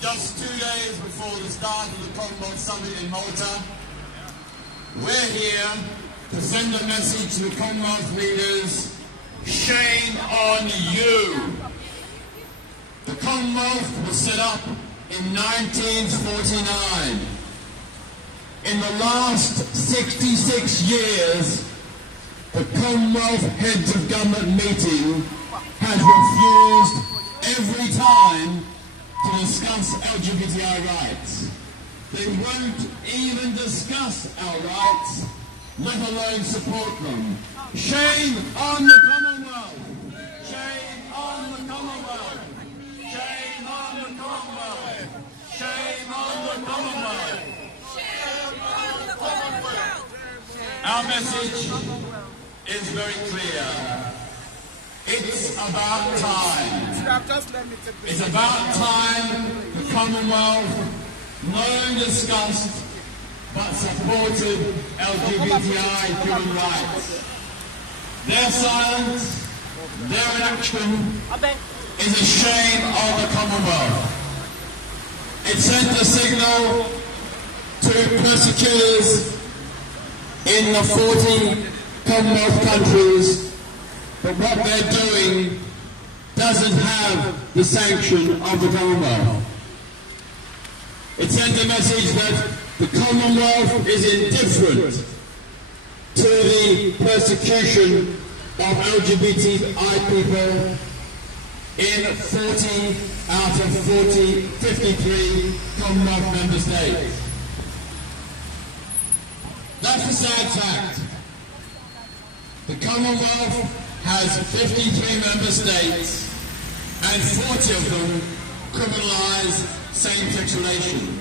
just 2 days before the start of the Commonwealth Summit in Malta. We're here to send a message to the Commonwealth leaders: shame on you. The Commonwealth was set up in 1949. In the last 66 years, the Commonwealth Heads of Government meeting has refused every time to discuss LGBTI rights. They won't even discuss our rights, let alone support them. Shame on the Commonwealth! Shame on the Commonwealth! Shame on the Commonwealth! Shame on the Commonwealth! Our message is very clear. It's about time. It's about time the Commonwealth not only discussed but supported LGBTI human rights. Their silence, their inaction is a shame on the Commonwealth. It sent a signal to persecutors in the 40 Commonwealth countries that what they're doing doesn't have the sanction of the Commonwealth. It sends a message that the Commonwealth is indifferent to the persecution of LGBTI people in 40 out of 53 Commonwealth member states. That's a sad fact. The Commonwealth has 53 member states and 40 of them criminalise same-sex relations.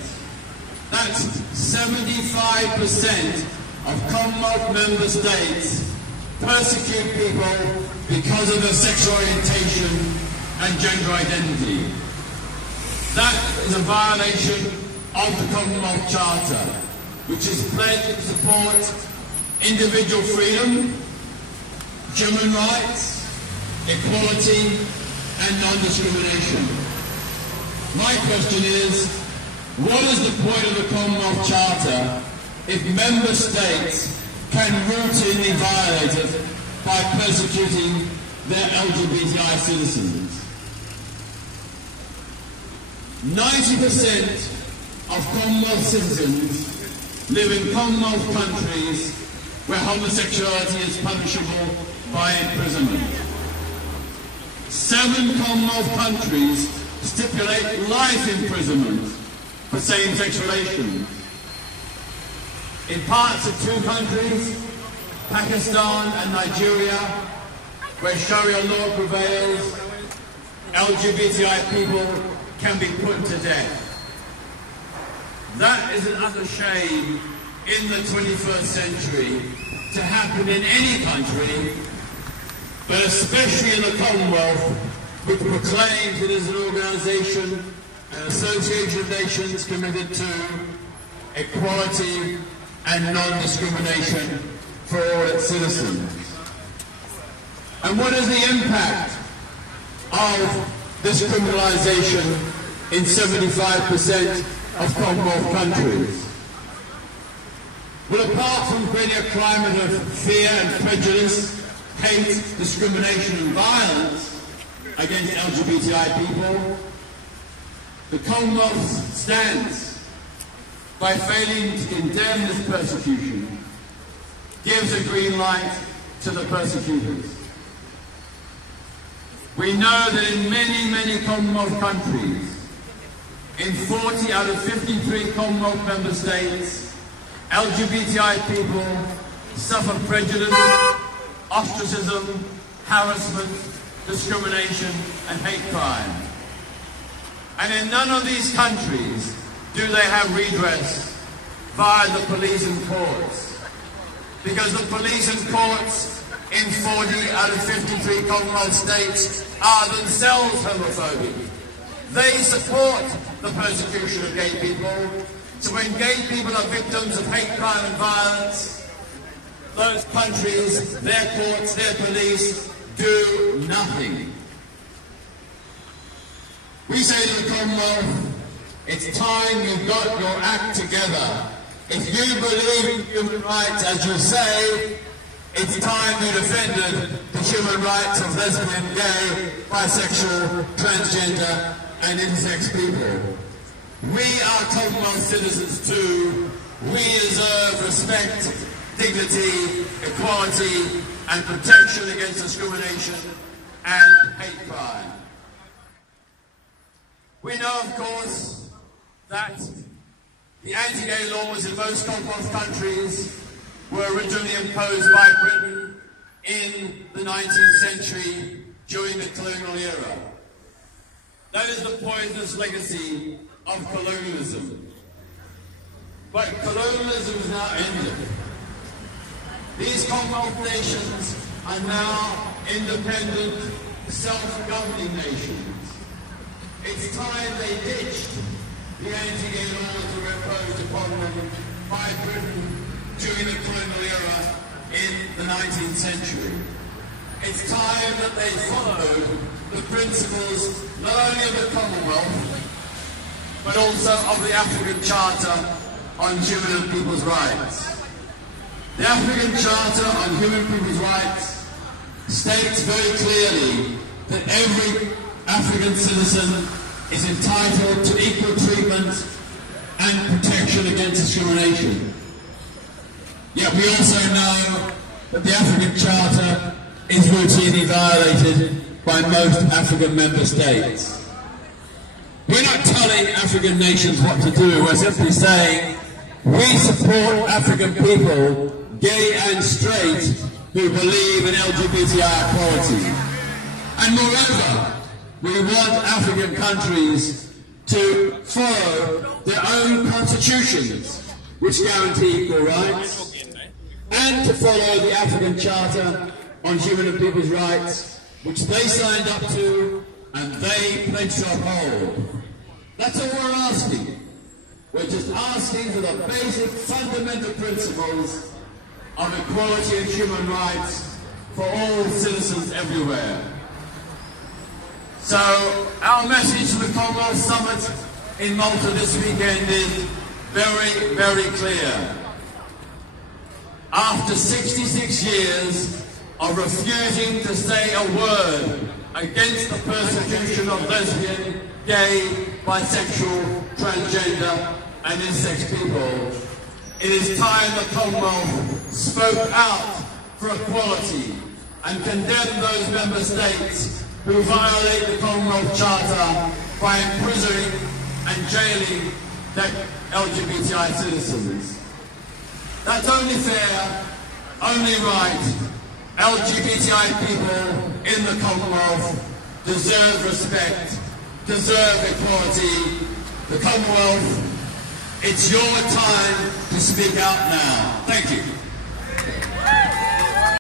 That's 75% of Commonwealth member states persecute people because of their sexual orientation and gender identity. That is a violation of the Commonwealth Charter, which is pledged to support individual freedom, human rights, equality, and non-discrimination. My question is, what is the point of the Commonwealth Charter if member states can routinely violate it by persecuting their LGBTI citizens? 90% of Commonwealth citizens live in Commonwealth countries where homosexuality is punishable by imprisonment. 7 Commonwealth countries stipulate life imprisonment for same-sex relations. In parts of 2 countries, Pakistan and Nigeria, where Sharia law prevails, LGBTI people can be put to death. That is an utter shame in the 21st century to happen in any country, but especially in the Commonwealth, which proclaims it is an organisation, an association of nations committed to equality and non-discrimination for all its citizens. And what is the impact of this criminalisation in 75% of Commonwealth countries? Well, apart from creating a climate of fear and prejudice, hate, discrimination and violence against LGBTI people, the Commonwealth stands by failing to condemn this persecution, gives a green light to the persecutors. We know that in many, many Commonwealth countries, in 40 out of 53 Commonwealth member states, LGBTI people suffer prejudice, ostracism, harassment, discrimination, and hate crime. And in none of these countries do they have redress via the police and courts. Because the police and courts in 40 out of 53 Commonwealth states are themselves homophobic. They support the persecution of gay people. So when gay people are victims of hate crime and violence, those countries, their courts, their police do nothing. We say to the Commonwealth, It's time you got your act together. If you believe in human rights, as you say, it's time you defended the human rights of lesbian, gay, bisexual, transgender and intersex people. We are Commonwealth citizens too. We deserve respect, dignity, equality and protection against discrimination and hate crime. We know, of course, that the anti-gay laws in most Commonwealth countries were originally imposed by Britain in the 19th century during the colonial era. That is the poisonous legacy of colonialism. But colonialism is now ended. These Commonwealth nations are now independent, self-governing nations. It's time they ditched the anti-gay laws that were imposed upon them by Britain during the colonial era in the 19th century. It's time that they followed the principles not only of the Commonwealth, but also of the African Charter on Human and People's Rights. The African Charter on Human and People's Rights states very clearly that every African citizen is entitled to equal treatment and protection against discrimination. Yet we also know that the African Charter is routinely violated by most African member states. We're not telling African nations what to do, we're simply saying we support African people, gay and straight, who believe in LGBTI equality. And moreover, we want African countries to follow their own constitutions, which guarantee equal rights, and to follow the African Charter on Human and People's Rights, which they signed up to and they pledged to uphold. That's all we're asking. We're just asking for the basic fundamental principles of equality and human rights for all citizens everywhere. So our message to the Commonwealth Summit in Malta this weekend is very, very clear. After 66 years of refusing to say a word against the persecution of lesbian, gay, bisexual, transgender and intersex people, it is time the Commonwealth spoke out for equality and condemned those member states who violate the Commonwealth Charter by imprisoning and jailing their LGBTI citizens. That's only fair, only right. LGBTI people in the Commonwealth deserve respect, deserve equality. The Commonwealth, it's your time to speak out now. Thank you.